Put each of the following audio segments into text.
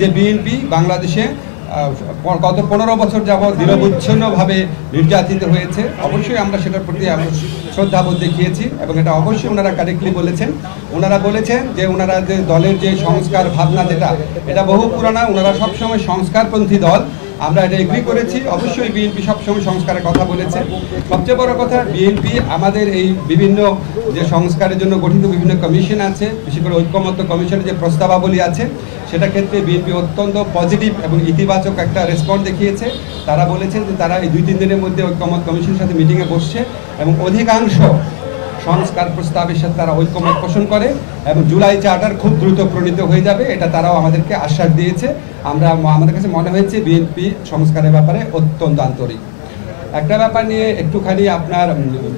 যে বিএনপি বাংলাদেশে গত 15 বছর যাবৎ নিরবচ্ছিন্নভাবে নির্যাতিত হয়েছে, অবশ্যই আমরা সেটার প্রতি শ্রদ্ধাবোধ দেখিয়েছি এবং এটা অবশ্যই ওনারা কারেক্টলি বলেছেন। ওনারা বলেছেন যে ওনারা যে দলের যে সংস্কার ভাবনা যেটা এটা বহু পুরানা, ওনারা সবসময় সংস্কারপন্থী দল, আমরা এটা এগ্রি করেছি। অবশ্যই বিএনপি সবসময় সংস্কারের কথা বলেছে। সবচেয়ে বড় কথা, বিএনপি আমাদের এই বিভিন্ন যে সংস্কারের জন্য গঠিত বিভিন্ন কমিশন আছে, বিশেষ করে ঐক্যমত্য কমিশনের যে প্রস্তাবাবলী আছে, সেটা ক্ষেত্রে বিএনপি অত্যন্ত পজিটিভ এবং ইতিবাচক একটা রেসপন্স দেখিয়েছে। তারা বলেছেন যে তারা এই 2-3 দিনের মধ্যে ঐক্যমত কমিশনের সাথে মিটিংয়ে বসছে এবং অধিকাংশ সংস্কার প্রস্তাবের সাথে তারা ঐক্যমত পোষণ করে এবং জুলাই চার্টার খুব দ্রুত প্রণীত হয়ে যাবে, এটা তারাও আমাদেরকে আশ্বাস দিয়েছে। আমাদের কাছে মনে হয়েছে বিএনপি সংস্কারের ব্যাপারে অত্যন্ত আন্তরিক। একটা ব্যাপার নিয়ে একটুখানি আপনার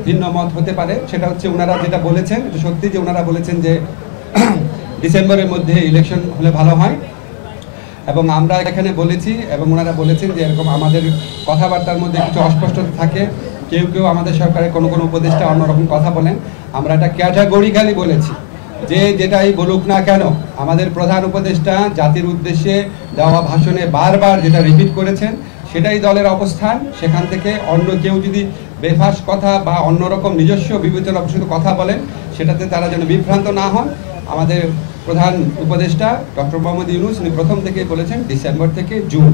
ভিন্ন মত হতে পারে, সেটা হচ্ছে ওনারা যেটা বলেছেন, এটা সত্যি যে ওনারা বলেছেন যে ডিসেম্বরের মধ্যে ইলেকশন হলে ভালো হয় এবং আমরা এখানে বলেছি এবং ওনারা বলেছেন যে এরকম আমাদের কথাবার্তার মধ্যে কিছু অস্পষ্টতা থাকে, কেউ কেউ আমাদের সরকারের কোনো উপদেষ্টা অন্যরকম কথা বলেন। আমরা এটা ক্যাটাগরিক্যালি বলেছি যে যেটাই বলুক না কেন, আমাদের প্রধান উপদেষ্টা জাতির উদ্দেশ্যে দেওয়া ভাষণে বারবার যেটা রিপিট করেছেন সেটাই দলের অবস্থান। সেখান থেকে অন্য কেউ যদি বেফাস কথা বা অন্যরকম নিজস্ব বিবেচনা অবশ্যই কথা বলেন, সেটাতে তারা যেন বিভ্রান্ত না হন। আমাদের প্রধান উপদেষ্টা ডক্টর মোহাম্মদ ইউনূস উনি প্রথম থেকেই বলেছেন ডিসেম্বর থেকে জুন।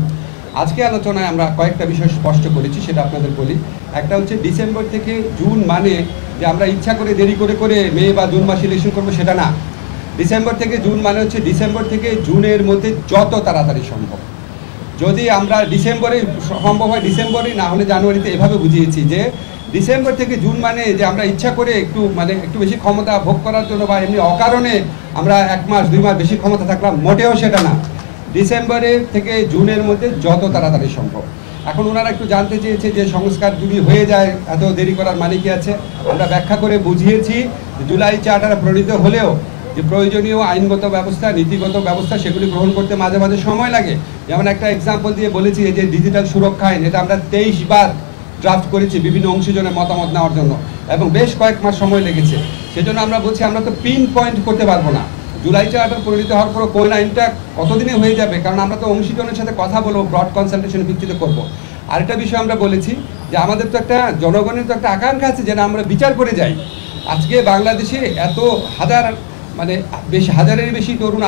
আজকে আলোচনায় আমরা কয়েকটা বিষয় স্পষ্ট করেছি, সেটা আপনাদের বলি। একটা হচ্ছে ডিসেম্বর থেকে জুন মানে যে আমরা ইচ্ছা করে দেরি করে মে বা জুন মাসে ইলেকশন করবো, সেটা না। ডিসেম্বর থেকে জুন মানে হচ্ছে ডিসেম্বর থেকে জুনের মধ্যে যত তাড়াতাড়ি সম্ভব। যদি আমরা ডিসেম্বরে সম্ভব হয় ডিসেম্বরে, না হলে জানুয়ারিতে, এভাবে বুঝিয়েছি যে ডিসেম্বর থেকে জুন মানে যে আমরা ইচ্ছা করে একটু বেশি ক্ষমতা ভোগ করার জন্য বা এমনি অকারণে আমরা 1 মাস 2 মাস বেশি ক্ষমতা থাকলাম, মোটেও সেটা না। ডিসেম্বরের থেকে জুনের মধ্যে যত তাড়াতাড়ি সম্ভব। এখন ওনারা একটু জানতে চেয়েছে যে সংস্কার যদি হয়ে যায় এত দেরি করার মানে কি আছে। আমরা ব্যাখ্যা করে বুঝিয়েছি জুলাই চার্টার প্রণীত হলেও যে প্রয়োজনীয় আইনগত ব্যবস্থা, নীতিগত ব্যবস্থা সেগুলি গ্রহণ করতে মাঝে মাঝে সময় লাগে। যেমন একটা এক্সাম্পল দিয়ে বলেছি যে ডিজিটাল সুরক্ষা আইন, এটা আমরা 23 বার ড্রাফট করেছি বিভিন্ন অংশীজনের মতামত নেওয়ার জন্য এবং বেশ কয়েক মাস সময় লেগেছে। সেজন্য আমরা বলছি আমরা তো পিন পয়েন্ট করতে পারবো না জুলাই চার্টার পরিণত হওয়ার পর কোন আইনটা কতদিনে হয়ে যাবে, কারণ আমরা তো অংশীজনের সাথে কথা বলবো, ব্রড কনসালটেশনের ভিত্তিতে করবো। আরেকটা বিষয় আমরা বলেছি যে আমাদের তো একটা জনগণের তো একটা আকাঙ্ক্ষা আছে যেন আমরা বিচার করে যাই। আজকে বাংলাদেশে এত হাজারের বেশি তরুণ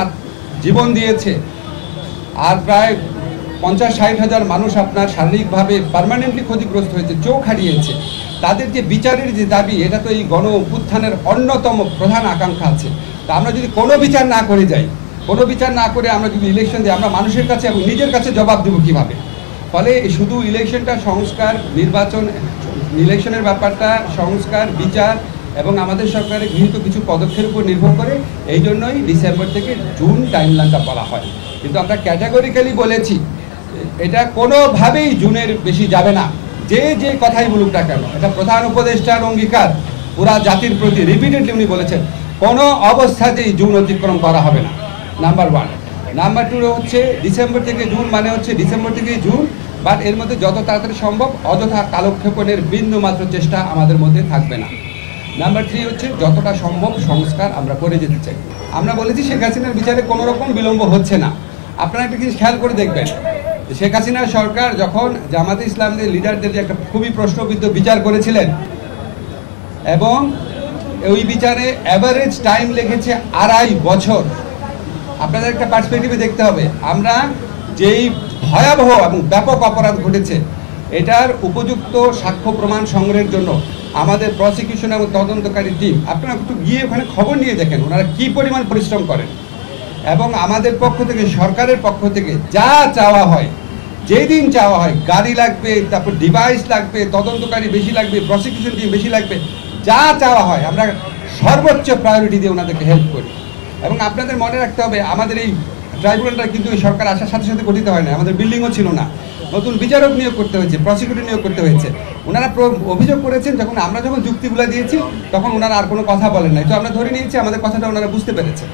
জীবন দিয়েছে আর প্রায় 50-60 হাজার মানুষ আপনার শারীরিকভাবে পার্মানেন্টলি ক্ষতিগ্রস্ত হয়েছে, চোখ হারিয়েছে। তাদের যে বিচারের যে দাবি, এটা তো এই গণ অভ্যুত্থানের অন্যতম প্রধান আকাঙ্ক্ষা আছে। তা আমরা যদি কোনো বিচার না করে যাই, কোনো বিচার না করে আমরা যদি ইলেকশন দিই, আমরা মানুষের কাছে এবং নিজের কাছে জবাব দেবো কীভাবে? ফলে শুধু ইলেকশনটা সংস্কার, নির্বাচন, ইলেকশনের ব্যাপারটা সংস্কার, বিচার এবং আমাদের সরকারের গৃহীত কিছু পদক্ষেপের উপর নির্ভর করে। এই জন্যই ডিসেম্বর থেকে জুন টাইমলাইনটা বলা হয়। কিন্তু আমরা ক্যাটাগরিক্যালি বলেছি এটা কোনোভাবেই জুনের বেশি যাবে না, যে কথাই বলুক না কেন। এটা প্রধান উপদেষ্টার অঙ্গীকার পুরা জাতির প্রতি, রিপিটেডলি উনি বলেছেন কোনো অবস্থাতেই জুন অতিক্রম করা হবে না, নাম্বার 1। নাম্বার 2 হচ্ছে ডিসেম্বর থেকে জুন মানে হচ্ছে ডিসেম্বর থেকে জুন, বাট এর মধ্যে যত তাড়াতাড়ি সম্ভব অযথা কালক্ষেপণের বিন্দু মাত্র চেষ্টা আমাদের মধ্যে থাকবে না। নাম্বার 3 হচ্ছে যতটা সম্ভব সংস্কার আমরা করে যেতে চাই। আমরা বলেছি শেখ হাসিনার বিচারে কোনো রকম বিলম্ব হচ্ছে না। আপনারা একটা জিনিস খেয়াল করে দেখবেন, শেখ হাসিনার সরকার যখন জামাতে ইসলামদের লিডারদের যে একটা খুবই প্রশ্নবিদ্ধ বিচার করেছিলেন এবং ওই বিচারে অ্যাভারেজ টাইম লেগেছে 2.5 বছর। আপনাদের একটা পার্সপেক্টিভে দেখতে হবে, আমরা যেই ভয়াবহ এবং ব্যাপক অপরাধ ঘটেছে এটার উপযুক্ত সাক্ষ্য প্রমাণ সংগ্রহের জন্য আমাদের প্রসিকিউশন এবং তদন্তকারী টিম, আপনারা একটু গিয়ে ওখানে খবর নিয়ে দেখেন ওনারা কী পরিমাণ পরিশ্রম করেন। এবং আমাদের পক্ষ থেকে, সরকারের পক্ষ থেকে যা চাওয়া হয়, যেদিন চাওয়া হয়, গাড়ি লাগবে, তারপর ডিভাইস লাগবে, তদন্তকারী বেশি লাগবে, প্রসিকিউশন টিম বেশি লাগবে, যা চাওয়া হয় আমরা সর্বোচ্চ প্রায়োরিটি দিয়ে ওনাদেরকে হেল্প করি। এবং আপনাদের মনে রাখতে হবে আমাদের এই ট্রাইব্যুনালটা কিন্তু এই সরকার আসার সাথে সাথে গঠিত হয় না, আমাদের বিল্ডিংও ছিল না, নতুন বিচারক নিয়োগ করতে হয়েছে, প্রসিকিউটর নিয়োগ করতে হয়েছে। ওনারা অভিযোগ করেছেন, আমরা যখন যুক্তিগুলো দিয়েছি তখন ওনারা আর কোনো কথা বলেন নাই, তো আমরা ধরে নিয়েছি আমাদের কথাটা ওনারা বুঝতে পেরেছে।